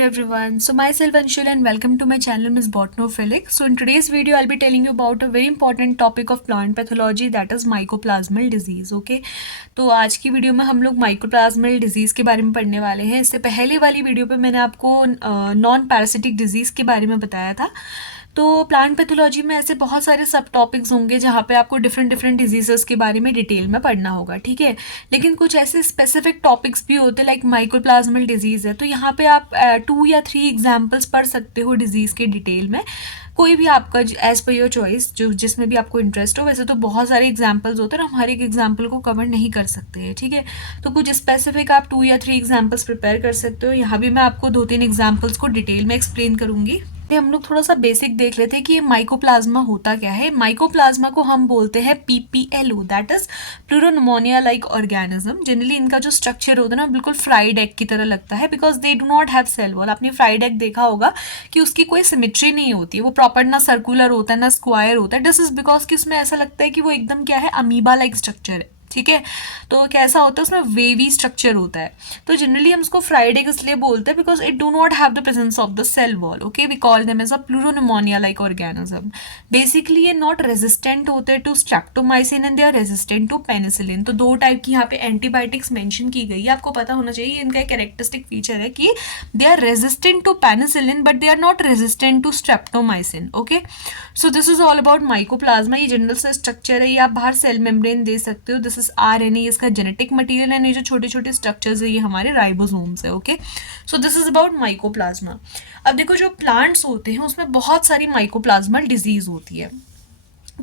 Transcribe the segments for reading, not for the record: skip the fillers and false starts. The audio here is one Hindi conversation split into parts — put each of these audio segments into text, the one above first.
Hello everyone. So myself Anshul and welcome to my channel Miss Botanophilic. So in today's video I'll be telling you about a very important topic of plant pathology that is mycoplasmal disease. Okay. तो आज की वीडियो में हम लोग माइकोप्लाज्मल डिजीज़ के बारे में पढ़ने वाले हैं. इससे पहले वाली वीडियो पे मैंने आपको नॉन पैरासिटिक डिजीज़ के बारे में बताया था. तो प्लांट पैथोलॉजी में ऐसे बहुत सारे सब टॉपिक्स होंगे जहाँ पे आपको डिफरेंट डिफरेंट डिजीजेस के बारे में डिटेल में पढ़ना होगा, ठीक है. लेकिन कुछ ऐसे स्पेसिफिक टॉपिक्स भी होते हैं लाइक माइकोप्लाज्मल डिजीज़ है, तो यहाँ पे आप 2 या 3 एग्जांपल्स पढ़ सकते हो डिजीज़ के डिटेल में. कोई भी आपका एज पर योर चॉइस जो जिसमें भी आपको इंटरेस्ट हो. वैसे तो बहुत सारे एग्जांपल्स होते हैं, हम हर एक एग्जांपल को कवर नहीं कर सकते हैं, ठीक है. तो कुछ स्पेसिफिक आप 2 या 3 एग्जांपल्स प्रिपेयर कर सकते हो. यहाँ भी मैं आपको 2-3 एग्जांपल्स को डिटेल में एक्सप्लेन करूँगी. हम लोग थोड़ा सा बेसिक देख लेते हैं कि ये माइकोप्लाज्मा होता क्या है. माइकोप्लाज्मा को हम बोलते हैं PPLO, that is pleuropneumonia like organism. Generally इनका जो स्ट्रक्चर होता है ना बिल्कुल फ्राइड एग की तरह लगता है because they do not have cell wall. आपने फ्राइड एग देखा होगा कि उसकी कोई सिमेट्री नहीं होती है, वो प्रॉपर ना सर्कुलर होता है ना स्क्वायर होता है. दिस इज बिकॉज कि उसमें ऐसा लगता है कि वो एकदम क्या है, अमीबा लाइक स्ट्रक्चर है, ठीक है. तो कैसा होता है, उसमें वेवी स्ट्रक्चर होता है. तो जनरली हम उसको फ्राइड एग इसलिए बोलते हैं because it do not have the presence of the cell wall. Okay, we call them as a pleuropneumonia like organism. Basically ये नॉट रेजिस्टेंट होते to streptomycin and they are resistant to penicillin. तो 2 टाइप की यहाँ पे एंटीबायोटिक्स मेंशन की गई है. आपको पता होना चाहिए इनका एक कैरेक्टरिस्टिक फीचर है कि they are resistant to penicillin but they are not resistant to streptomycin. Okay, so this is all about mycoplasma. ये जनरल सा स्ट्रक्चर है, ये आप बाहर सेल मेम्ब्रेन दे सकते हो. दिस इज RNA, इसका जेनेटिक मटेरियल है. ये जो छोटे छोटे स्ट्रक्चर्स है ये हमारे राइबोसोम्स है. Okay, so this is about mycoplasma. अब देखो जो प्लांट्स होते हैं उसमें बहुत सारी माइकोप्लाज्मल डिजीज होती है.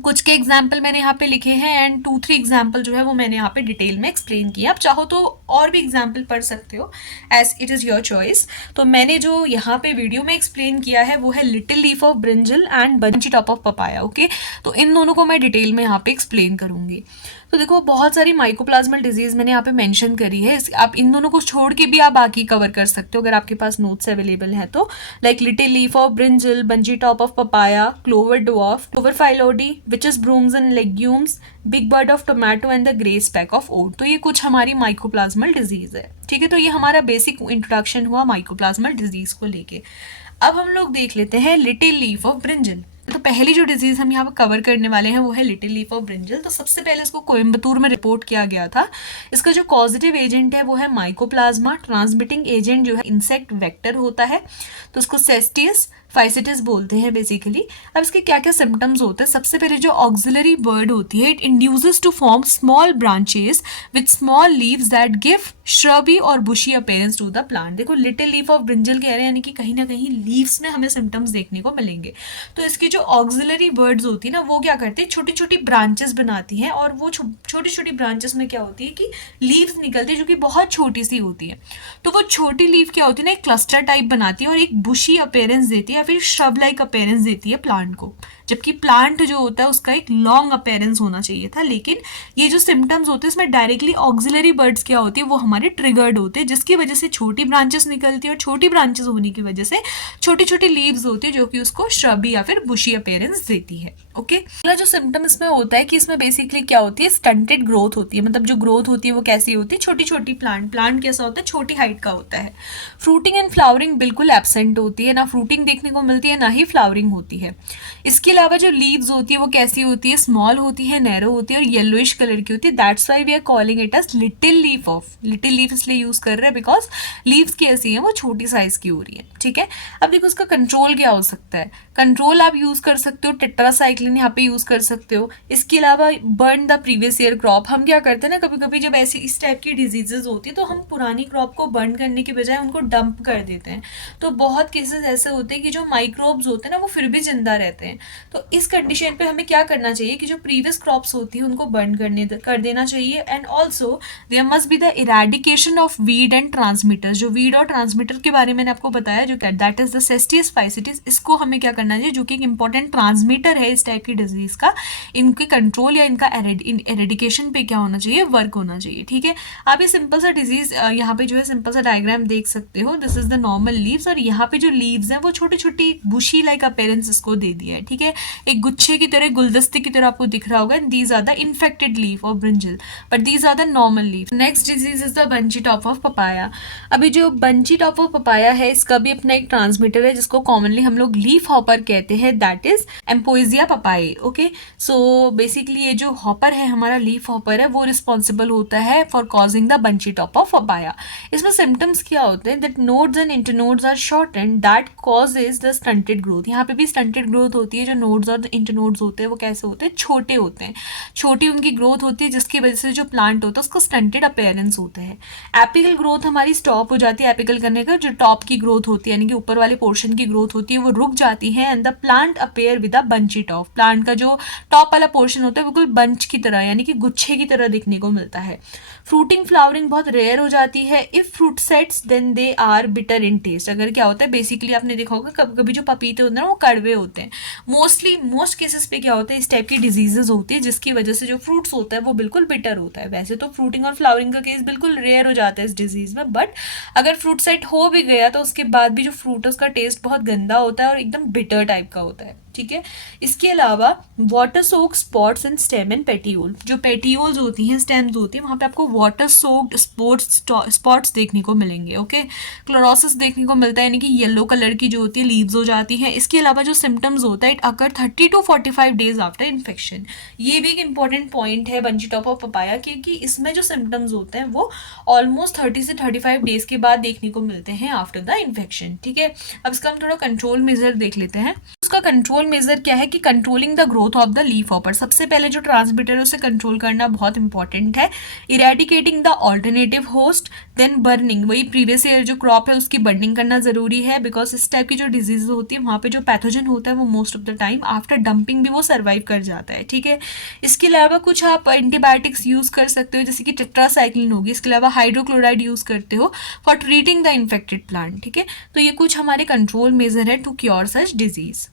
कुछ के एग्जाम्पल मैंने यहाँ पे लिखे हैं एंड 2-3 एग्जाम्पल जो है वो मैंने यहाँ पे डिटेल में एक्सप्लेन किया. आप चाहो तो और भी एग्जाम्पल पढ़ सकते हो as it is your choice. तो मैंने जो यहाँ पे वीडियो में एक्सप्लेन किया है वो है little leaf of brinjal and bunchy top of papaya. Okay, तो इन दोनों को मैं डिटेल में यहाँ पे एक्सप्लेन करूँगी. तो देखो बहुत सारी माइकोप्लाज्मल डिजीज मैंने यहाँ पे मेंशन करी है. आप इन दोनों को छोड़ के भी आप बाकी कवर कर सकते हो अगर आपके पास नोट्स अवेलेबल हैं तो. Like little leaf of brinjal, bunchy top of papaya, clover dwarf, clover phyllody, which is brooms and legumes, big bud of tomato and the grey speck of oat. तो ये कुछ हमारी माइकोप्लाज्मल डिजीज है, ठीक है. तो ये हमारा बेसिक इंट्रोडक्शन हुआ माइकोप्लाज्मल डिजीज को लेके. अब हम लोग देख लेते हैं लिटिल लीफ ऑफ ब्रिंजल. तो पहली जो डिजीज हम यहाँ पर कवर करने वाले हैं वो है लिटिल लीफ ऑफ ब्रिंजल. तो सबसे पहले इसको कोयम्बतूर में रिपोर्ट किया गया था. इसका जो पॉजिटिव एजेंट है वो है माइकोप्लाज्मा. ट्रांसमिटिंग एजेंट जो है इंसेक्ट वेक्टर होता है, तो उसको सेस्टियस फाइसिटिस बोलते हैं बेसिकली. अब इसके क्या क्या सिम्टम्स होते हैं. सबसे पहले जो ऑक्सिलरी बर्ड होती है, it induces to form small branches with small leaves that give shrubby or bushy appearance to the plant. देखो लिटिल लीफ ऑफ ब्रिंजल कह रहे हैं यानी कि कहीं ना कहीं लीव्स में हमें सिम्टम्स देखने को मिलेंगे. तो इसकी जो ऑक्सिलरी बर्ड्स होती है ना वो क्या करती है, छोटी छोटी ब्रांचेस बनाती हैं और वो छोटी छोटी ब्रांचेस में क्या होती है कि लीव्स निकलती है जो कि बहुत छोटी सी होती है. तो वो छोटी लीव क्या होती है ना, एक क्लस्टर टाइप बनाती है और एक बुशी अपीयरेंस देती है या फिर श्रब लाइक अपीयरेंस देती है प्लांट को. जबकि प्लांट जो होता है उसका एक लॉन्ग अपीयरेंस होना चाहिए था. लेकिन ये जो सिम्टम्स होते हैं इसमें डायरेक्टली ऑक्सिलरी बर्ड्स क्या होती है वो हमारे ट्रिगर्ड होते हैं, जिसकी वजह से छोटी ब्रांचेस निकलती है और छोटी ब्रांचेस होने की वजह से छोटी छोटी लीव्स होती है जो कि उसको श्रबी या फिर बुशी अपीयरेंस देती है. ओके, अगला जो सिम्टम इसमें होता है कि इसमें बेसिकली क्या होती है, स्टंटेड ग्रोथ होती है. मतलब जो ग्रोथ होती है वो कैसी होती है, छोटी छोटी प्लांट कैसा होता है, छोटी हाइट का होता है. फ्रूटिंग एंड फ्लावरिंग बिल्कुल एब्सेंट होती है, ना फ्रूटिंग देखने को मिलती है ना ही फ्लावरिंग होती है. इसके अलावा जो लीव्स होती है वो कैसी होती है, स्मॉल होती है, नैरो होती है और येलोइश कलर की होती है. That's why we are calling it as little leaf of. Little leaf इसलिए यूज कर रहे हैं बिकॉज लीव्स कैसी है, वो छोटी साइज की हो रही है, ठीक है. अब देखो उसका कंट्रोल क्या हो सकता है. कंट्रोल आप यूज कर सकते हो टेट्रासाइक्लिन यहाँ पे यूज कर सकते हो. इसके अलावा burn the previous year crop. हम क्या करते हैं ना, कभी कभी जब ऐसी इस टाइप की डिजीजेज होती है तो हम पुरानी क्रॉप को बर्न करने के बजाय उनको डंप कर देते हैं. तो बहुत केसेस ऐसे होते हैं कि जो माइक्रोब्स होते हैं ना वो फिर भी जिंदा रहते हैं. तो इस कंडीशन पे हमें क्या करना चाहिए कि जो प्रीवियस क्रॉप्स होती है उनको बर्न कर देना चाहिए. And also there must be the eradication of weed and transmitters. जो वीड और ट्रांसमिटर के बारे में मैंने आपको बताया जो that is the Cestius phycitis, इसको हमें क्या करना चाहिए, जो कि एक इंपॉर्टेंट ट्रांसमीटर है इस टाइप की डिजीज का, इनके कंट्रोल या इनका एरेडिकेशन पे क्या होना चाहिए, वर्क होना चाहिए। ठीक है, आप ये सिंपल सा डिजीज यहाँ पे जो है सिंपल सा डायग्राम देख सकते हो। This is the normal leaves, और यहाँ पे जो लीव्स हैं वो छोटी छोटी बुशी लाइक अपीयरेंस इसको दे दिया है। ठीक है, एक गुच्छे की तरह, गुलदस्ते की तरह आपको दिख रहा होगा। And these are the infected leaf of brinjal, but these are the normal leaf. Next disease is the bunchy top of papaya. अभी जो बंची टॉप ऑफ पपाया है इसका भी अपना एक ट्रांसमीटर है जिसको कॉमनली हम लोग लीफ हॉपर कहते हैं, दैट इज एम्पोइजिया पपाई। ओके, सो बेसिकली ये जो हॉपर है हमारा, लीफ हॉपर है, वो रिस्पॉन्सिबल होता है for causing the bunchy top of papaya. इसमें सिम्टम्स क्या होते हैं, that nodes and internodes are short and that causes the stunted growth. यहाँ पे भी स्टंटेड ग्रोथ होती है। जो नोड्स और इंटरनोड्स होते हैं वो कैसे होते हैं, छोटे होते हैं, छोटी उनकी ग्रोथ होती है, जिसकी वजह से जो प्लांट होता है उसका स्टंटेड अपीयरेंस होता है। एपिकल ग्रोथ हमारी स्टॉप हो जाती है, एपिकल करने का जो टॉप की ग्रोथ होती है यानी कि ऊपर वाले पोर्शन की ग्रोथ होती है वो रुक जाती है। And the plant appear with a bunchy top, plant का जो टॉप वाला पोर्शन होता है बिल्कुल बंच की तरह यानी कि गुच्छे की तरह दिखने को मिलता है। फ्रूटिंग फ्लावरिंग बहुत रेयर हो जाती है। If fruit sets then they are bitter in taste. अगर क्या होता है, बेसिकली आपने देखा होगा कभी कभी जो पपीते होते हैं ना वो कड़वे होते हैं। मोस्ट केसेस पे क्या होता है, इस टाइप की डिजीजेज होती है जिसकी वजह से जो फ्रूट्स होता है वो बिल्कुल बिटर होता है। वैसे तो फ्रूटिंग और फ्लावरिंग का केस बिल्कुल रेयर हो जाता है इस डिजीज में, बट अगर फ्रूट सेट हो भी गया तो उसके बाद भी जो फ्रूट है उसका टेस्ट बहुत गंदा होता है और एकदम बिटर टाइप का होता है। ठीक है, इसके अलावा water soaked spots in stem and petiole, जो पेटियोल्स होती हैं, स्टेम्स होती हैं, वहाँ पे आपको वाटर सोक्ड स्पॉट्स देखने को मिलेंगे। ओके, क्लोरोसिस देखने को मिलता है यानी कि येलो कलर की जो होती है लीव्स हो जाती हैं। इसके अलावा जो सिम्टम्स होता है, it occur 30 to 45 days after infection. ये भी एक इंपॉर्टेंट पॉइंट है बंची टॉप ऑफ पपाया, क्योंकि इसमें जो सिम्टम्स होते हैं वो ऑलमोस्ट 30 से 35 डेज के बाद देखने को मिलते हैं आफ्टर द इन्फेक्शन। ठीक है, अब इसका हम थोड़ा कंट्रोल मेजर देख लेते हैं। उसका कंट्रोल मेजर क्या है कि controlling the growth of the leaf hopper. सबसे पहले जो ट्रांसमीटर है उसे कंट्रोल करना बहुत इंपॉर्टेंट है। Eradicating the alternative host, then burning, वही प्रीवियस ईयर जो क्रॉप है उसकी बर्निंग करना जरूरी है, बिकॉज इस टाइप की जो डिजीज होती है वहाँ पे जो पैथोजन होता है वो most of the time after dumping भी वो सर्वाइव कर जाता है। ठीक है, इसके अलावा कुछ आप एंटीबायोटिक्स यूज कर सकते हो जैसे कि टेट्रासाइक्लिन होगी। इसके अलावा हाइड्रोक्लोराइड यूज करते हो for treating the infected plant. ठीक है, तो ये कुछ हमारे कंट्रोल मेजर है टू क्योर सच डिजीज।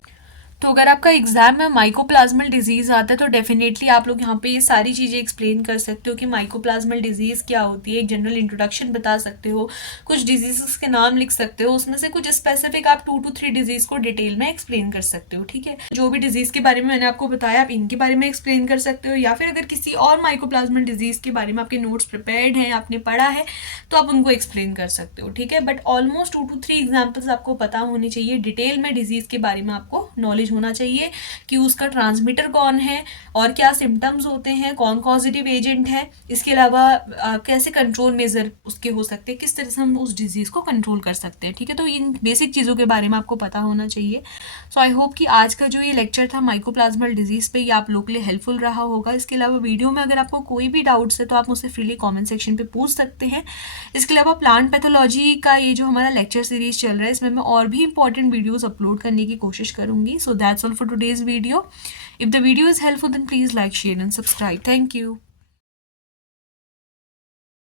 तो अगर आपका एग्जाम में माइकोप्लाज्मल डिजीज आता है तो डेफिनेटली आप लोग यहाँ पे ये सारी चीज़ें एक्सप्लेन कर सकते हो कि माइकोप्लाज्मल डिजीज क्या होती है, एक जनरल इंट्रोडक्शन बता सकते हो, कुछ डिजीज़ के नाम लिख सकते हो, उसमें से कुछ स्पेसिफिक आप 2 to 3 डिजीज को डिटेल में एक्सप्लेन कर सकते हो। ठीक है, जो भी डिजीज के बारे में मैंने आपको बताया आप इनके बारे में एक्सप्लेन कर सकते हो, या फिर अगर किसी और माइकोप्लाज्मल डिजीज के बारे में आपके नोट्स प्रिपेयर्ड हैं, आपने पढ़ा है, तो आप उनको एक्सप्लेन कर सकते हो। ठीक है, बट ऑलमोस्ट 2 to 3 एग्जाम्पल्स आपको पता होनी चाहिए, डिटेल में डिजीज के बारे में आपको नॉलेज होना चाहिए कि उसका ट्रांसमीटर कौन है और क्या सिम्टम्स होते हैं, कौन कॉजेटिव एजेंट है, इसके अलावा कैसे कंट्रोल मेजर उसके हो सकते हैं, किस तरह से हम उस डिजीज को कंट्रोल कर सकते हैं। ठीक है, तो इन बेसिक चीज़ों के बारे में आपको पता होना चाहिए। सो आई होप कि आज का जो ये लेक्चर था माइकोप्लाज्मल डिजीज पे ये आप लोग के लिए हेल्पफुल रहा होगा। इसके अलावा वीडियो में अगर आपको कोई भी डाउट्स है तो आप मुझसे फ्रीली कॉमेंट सेक्शन पे पूछ सकते हैं। इसके अलावा प्लांट पैथोलॉजी का ये जो हमारा लेक्चर सीरीज चल रहा है इसमें मैं और भी इंपॉर्टेंट वीडियोज अपलोड करने की कोशिश करूंगी। So that's all for today's video. If the video is helpful then please like, share and subscribe. Thank you.